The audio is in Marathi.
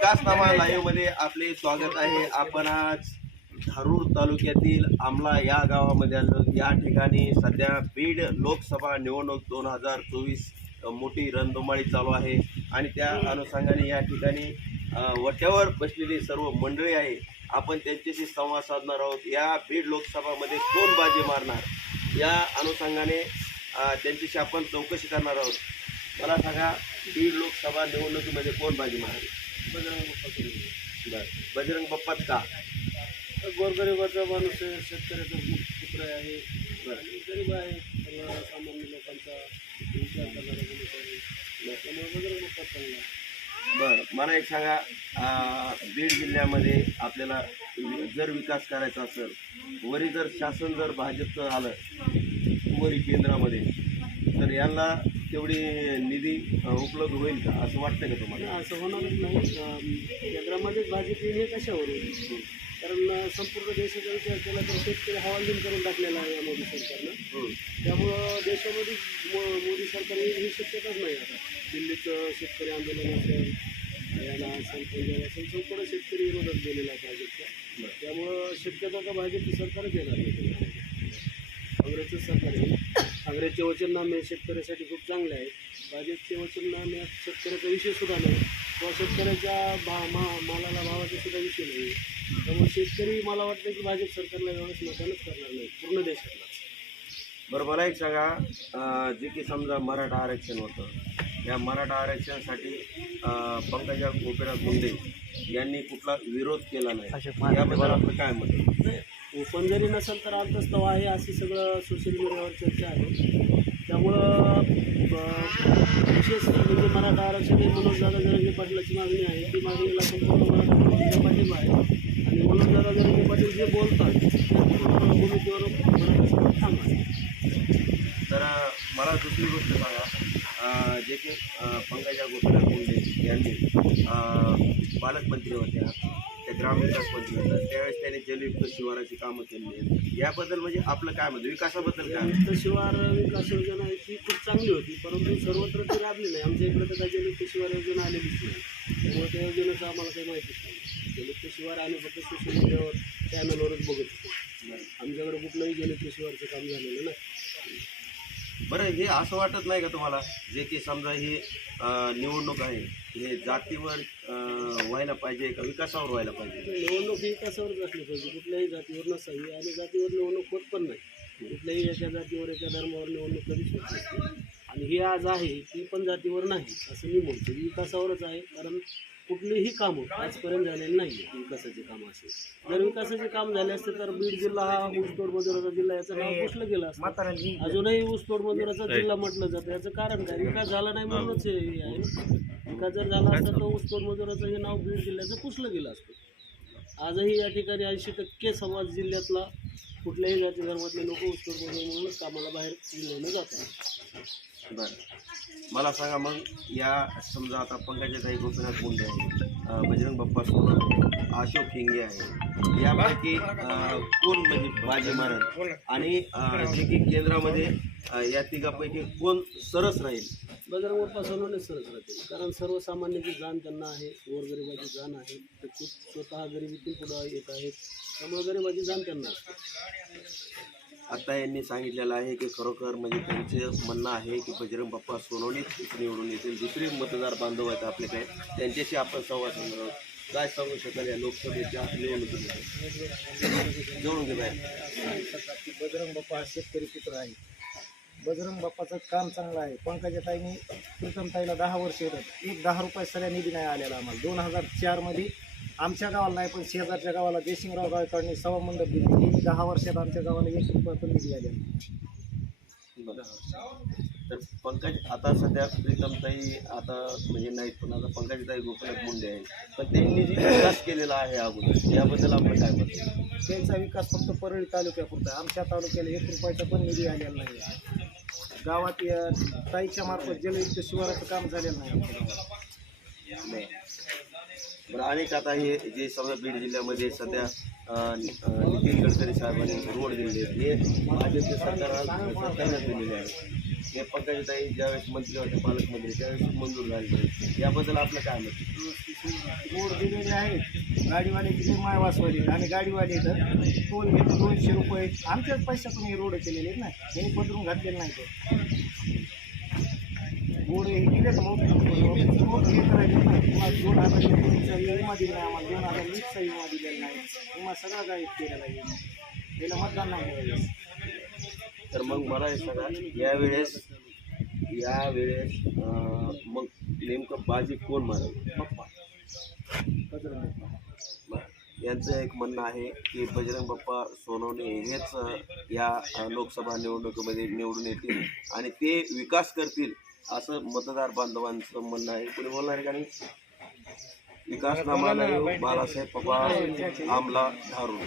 विकासनामा लाईव्हमध्ये आपले स्वागत आहे. आपण आज धारूर तालुक्यातील आमला या गावामध्ये आलो. या ठिकाणी सध्या बीड लोकसभा निवडणूक दोन हजार चोवीस मोठी रणधुमाळी चालू आहे. आणि त्या अनुषंगाने या ठिकाणी वट्यावर बसलेली सर्व मंडळी आहे. आपण त्यांच्याशी संवाद साधणार आहोत. या बीड लोकसभामध्ये कोण बाजी मारणार? या अनुषंगाने त्यांच्याशी आपण चौकशी करणार आहोत. मला सांगा बीड लोकसभा निवडणुकीमध्ये कोण बाजी मारणार बजरंग बाप्पा बरं बजरंग बाप्पाच का? गोरगरिबाचा माणूस आहे शेतकऱ्याचा पुत्र आहे. आणि गरीब आहे सर्वसामान्य लोकांचा विचार करणारा माणूस आहे. त्यामुळे बजरंग बाप्पा चांगला. बरं मला एक सांगा बीड जिल्ह्यामध्ये आपल्याला जर विकास करायचा असेल वरी जर शासन जर भाजपचं आलं वरी केंद्रामध्ये तर यांना तेवढी निधी उपलब्ध होईल का? असं वाटतं का तुम्हाला? असं होणारच नाही. केंद्रामध्येच भाजप येईल हे कशावर होईल कारण संपूर्ण देशाचा विचार केला तर शेतकरी हवालदिन करून टाकलेला आहे या मोदी सरकारनं. त्यामुळं देशामध्ये मोदी सरकार येईल ही शक्यताच नाही आता. दिल्लीचं शेतकरी आंदोलन असेल हरियाणा असेल पंजाब असेल संपूर्ण शेतकरी विरोधात गेलेला आहे भाजपच्या बरं. त्यामुळं शक्यता का भाजपची सरकारच येणार नाही. काँग्रेसचं सरकार आहे काँग्रेसचे वचननामे शेतकऱ्यासाठी खूप चांगले आहेत. भाजपचे वचननामे शेतकऱ्याचा विषय सुद्धा नाही. किंवा शेतकऱ्याच्या भा मा मालाला भावाचा सुद्धा विषय नाही. त्यामुळे शेतकरी मला वाटतं की भाजप सरकारला व्यवस्थित मतदानच करणार नाही पूर्ण देशातला बरं मला एक सांगा जे की समजा मराठा आरक्षण होतं या मराठा आरक्षणासाठी पंकजा गोपीनाथ मुंडे यांनी कुठला विरोध केला नाही? याबद्दल आपलं काय मत आहे? ओपन जरी नसेल तर अंतस्तव आहे अशी सगळं सोशल मीडियावर चर्चा आहे. त्यामुळं विशेष म्हणजे मराठा आरक्षण हे मनोज दादा जरंगे मागणी आहे. ती मागणीला संपूर्ण मराठा पाठिंबा आहे. आणि मनोज दादा जरंगे पाटील जे बोलतात त्या भूमिकेवर मराठा आहे. तर मला दुसरी गोष्ट सांगा. जे की पंकजा गोपीनाथ मुंडे यांनी पालकमंत्री होत्या. ग्रामविकास मंत्री होत्या त्यावेळेस त्यांनी जलयुक्त शिवाराची कामं केली आहेत. याबद्दल म्हणजे आपलं काय मत विकासाबद्दल काय जलयुक्त शिवार विकास योजना आहे ती खूप चांगली होती परंतु सर्वत्र ती राबली नाही. आमच्या इकडे तर काही जलयुक्त शिवार योजना आलेलीच नाही. त्यामुळे त्या योजनेचं आम्हाला काही माहितीच नाही. जलयुक्त शिवार आम्ही फक्त सोशल मीडियावर चॅनलवरच बघत होतो. आमच्याकडे कुठलंही जलयुक्त शिवारचं काम झालेलं नाही. बरं हे असं वाटत नाही का तुम्हाला? जे की समजा ही निवडणूक आहे हे जातीवर व्हायला पाहिजे का विकासावर व्हायला पाहिजे? निवडणूक ही विकासावरच असली पाहिजे? कुठल्याही जातीवर नसावी आणि जातीवर निवडणूक होत पण नाही. कुठल्याही एका जातीवर एका धर्मावर निवडणूक कधीच होत आणि ही आज आहे ती पण जातीवर नाही असं मी म्हणतो. विकासावरच आहे कारण कुठलीही कामं आजपर्यंत झालेली नाही विकासाचे काम असे जर विकासाचे काम झाले असते तर बीड जिल्हा हा ऊसतोड मजुराचा जिल्हा याचं नाव पुसलं गेलं असतं. अजूनही ऊसतोड मजुराचा जिल्हा म्हटलं जातं. याचं कारण काय? विकास झाला नाही म्हणूनच हे आहे. विकास जर झाला असता तर ऊसतोड मजुराचं हे नाव बीड जिल्ह्याचं पुसलं गेलं असतं. आजही या ठिकाणी ऐंशी टक्के समाज जिल्ह्यातला कुठल्याही जाती धर्मातले लोक उत्सव मजूर म्हणूनच कामाला बाहेर जिल्ह्यानं जातात. बरं. मला सांगा मग या समजा आता पंकजाताई गोपीनाथ मुंडे आहे बजरंग बाप्पा सोनवणे अशोक हिंगे आहे यापैकी कोण म्हणजे बाजी मारत? आणि जे की केंद्रामध्ये या तिघापैकी कोण सरस राहील? बजरंग बाप्पा सोनवणे सरस राहतील कारण सर्वसामान्याची जाण त्यांना आहे गोरगरिबाची जाण आहे ते खूप स्वतः गरिबीतून पुढं येत आहेत. त्यामुळे गरिबाची जाण त्यांना असते. आता यांनी सांगितलेलं आहे की खरोखर म्हणजे त्यांचे म्हणणं आहे की बजरंग बाप्पा सोनवणीच निवडून येतील. दुसरे मतदार बांधव आहेत आपल्याकडे त्यांच्याशी आपण संवाद साधणार आहोत. काय सांगू शकाल या लोकसभेच्या निवडणुकीमध्ये जवळून घे बाहेर. की बजरंग बाप्पा हा शेतकरी पुत्र आहे. बजरंग बाप्पाचं काम चांगलं आहे. पंकजा ताईने प्रीतम ताईला दहा वर्ष येतात. एक दहा रुपये सगळ्या निधी नाही आलेला आम्हाला. दोन हजार चारमध्ये आमच्या गावाला नाही पण शेजारच्या गावाला जयसिंगराव गायकवाडने सभा मंडप दिली. ही दहा वर्षात आमच्या गावाला एक रुपये पण निधी आलेला. बरं. तर पंकज आता सध्या प्रीतमताई आता म्हणजे नाहीत पण आता पंकजताई गोपीनाथ मुंडे आहेत. पण त्यांनी जे विकास केलेला आहे अगोदर याबद्दल आपण काय म्हणतो? त्यांचा विकास फक्त परळी तालुक्यापुरता आहे. आमच्या तालुक्याला एक रुपयाचा पण निधी आलेला नाही गावात या ताईच्या मार्फत जलयुक्त शिवाराचं काम झालेलं नाही. आमच्या गावात बरं. बरं अनेक आता हे जे समजा बीड जिल्ह्यामध्ये सध्या अं, अं, नितीन गडकरी साहेबांनी रोड दिलेले आहेत. हे भाजपचे सरकार सरकारनं दिलेले आहे हे पंकजताई ज्यावेळेस मंत्री होते पालकमंत्री त्यावेळेस मंजूर झाले याबद्दल आपलं काय मत? रोड दिलेले आहेत. गाडीवाल्याची लई माय आणि गाडीवाले तर टोल घेतो दोनशे रुपये. आमच्याच पैशातून हे रोड केलेले आहेत ना. त्यांनी पदरून घातलेले नाही ते. रोड हे दिलेत मग रोड हे करायचं ना दोन हजार विमा दिला नाही आम्हाला. दोन हजार वीसचा विमा दिलेला नाही. विमा सगळा गायब केलेला आहे. त्याला मतदान नाही तर मग मला हे सांगा यावेळेस यावेळेस मग नेमकं बाजी कोण मारेल? पप्पा. बजरंग बाप्पा. यांचं एक म्हणणं आहे की बजरंग बाप्पा सोनवणे हेच या लोकसभा निवडणुकीमध्ये निवडून येतील आणि ते विकास करतील असं मतदार बांधवांचं म्हणणं आहे. कोणी बोलणार आहे का नाही? विकास नामाला बाळासाहेब पवार आमला धारून.